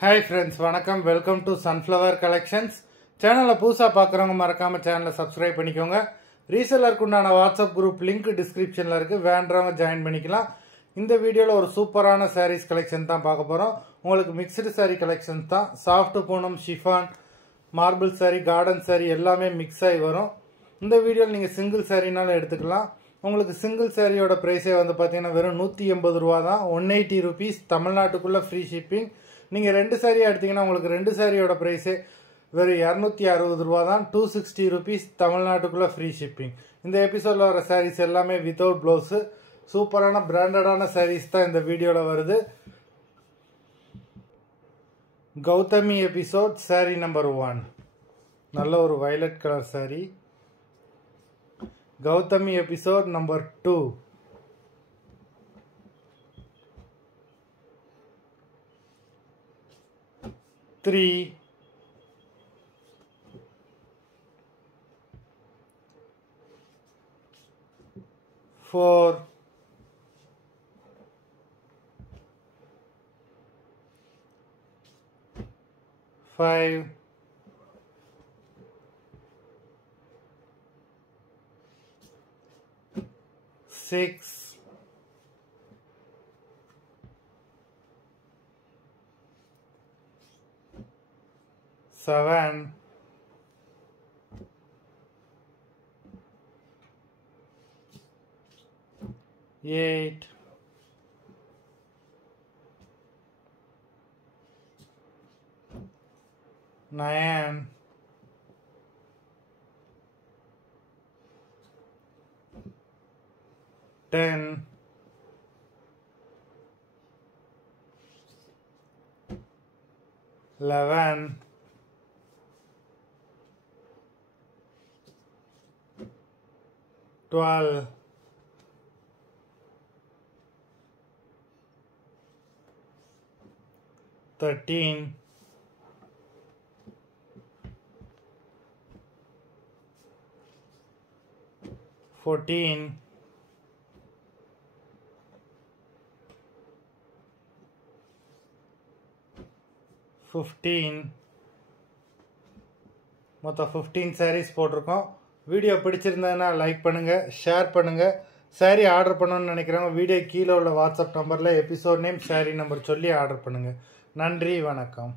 Hi friends, வணக்கம். Welcome to Sunflower Collections. சேனலை புதுசாக பார்க்குறவங்க மறக்காமல் சேனலை சப்ஸ்கிரைப் பண்ணிக்கோங்க. ரீசெல்லருக்கு உண்டான வாட்ஸ்அப் குரூப் லிங்க் டிஸ்கிரிப்ஷனில் இருக்குது, வேண்டவங்க ஜாயின் பண்ணிக்கலாம். இந்த வீடியோவில் ஒரு சூப்பரான சாரீஸ் கலெக்ஷன் தான் பார்க்க போகிறோம். உங்களுக்கு மிக்சடு சாரீ கலெக்ஷன்ஸ் தான். Soft Poonam, chiffon, marble sari, garden sari எல்லாமே மிக்ஸ் ஆகி வரும். இந்த வீடியோவில் நீங்கள் சிங்கிள் சாரீனாலும் எடுத்துக்கலாம். உங்களுக்கு சிங்கிள் சாரியோட ப்ரைஸே வந்து பார்த்தீங்கன்னா வெறும் 180 ரூபா தான். 180 ருபீஸ், தமிழ்நாட்டுக்குள்ளே ஃப்ரீ ஷிப்பிங். நீங்கள் 2 சாரியாக எடுத்திங்கன்னா உங்களுக்கு 2 சாரியோட ப்ரைஸே வெறும் 260 ரூபா தான். 260 ருபீஸ், தமிழ்நாட்டுக்குள்ளே ஃப்ரீ ஷிப்பிங். இந்த எபிசோடில் வர சாரீஸ் எல்லாமே வித்தவுட் ப்ளவுஸு. சூப்பரான பிராண்டடான சாரீஸ் தான் இந்த வீடியோவில் வருது. Gautami episode sari number 1. நல்ல ஒரு violet colour sari. Gautami episode number 2. Three, 4, 5, 6, 7, 8, 9, 10, 11, 12, 13, 14, 15. மொத்தம் 15 சாரீஸ் போட்டிருக்கோம். வீடியோ பிடிச்சிருந்ததுன்னா லைக் பண்ணுங்கள், ஷேர் பண்ணுங்கள். சாரீ ஆர்டர் பண்ணணும்னு நினைக்கிறவங்க வீடியோ கீழே உள்ள வாட்ஸ்அப் நம்பரில் எபிசோட் நேம், சாரீ நம்பர் சொல்லி ஆர்டர் பண்ணுங்கள். நன்றி, வணக்கம்.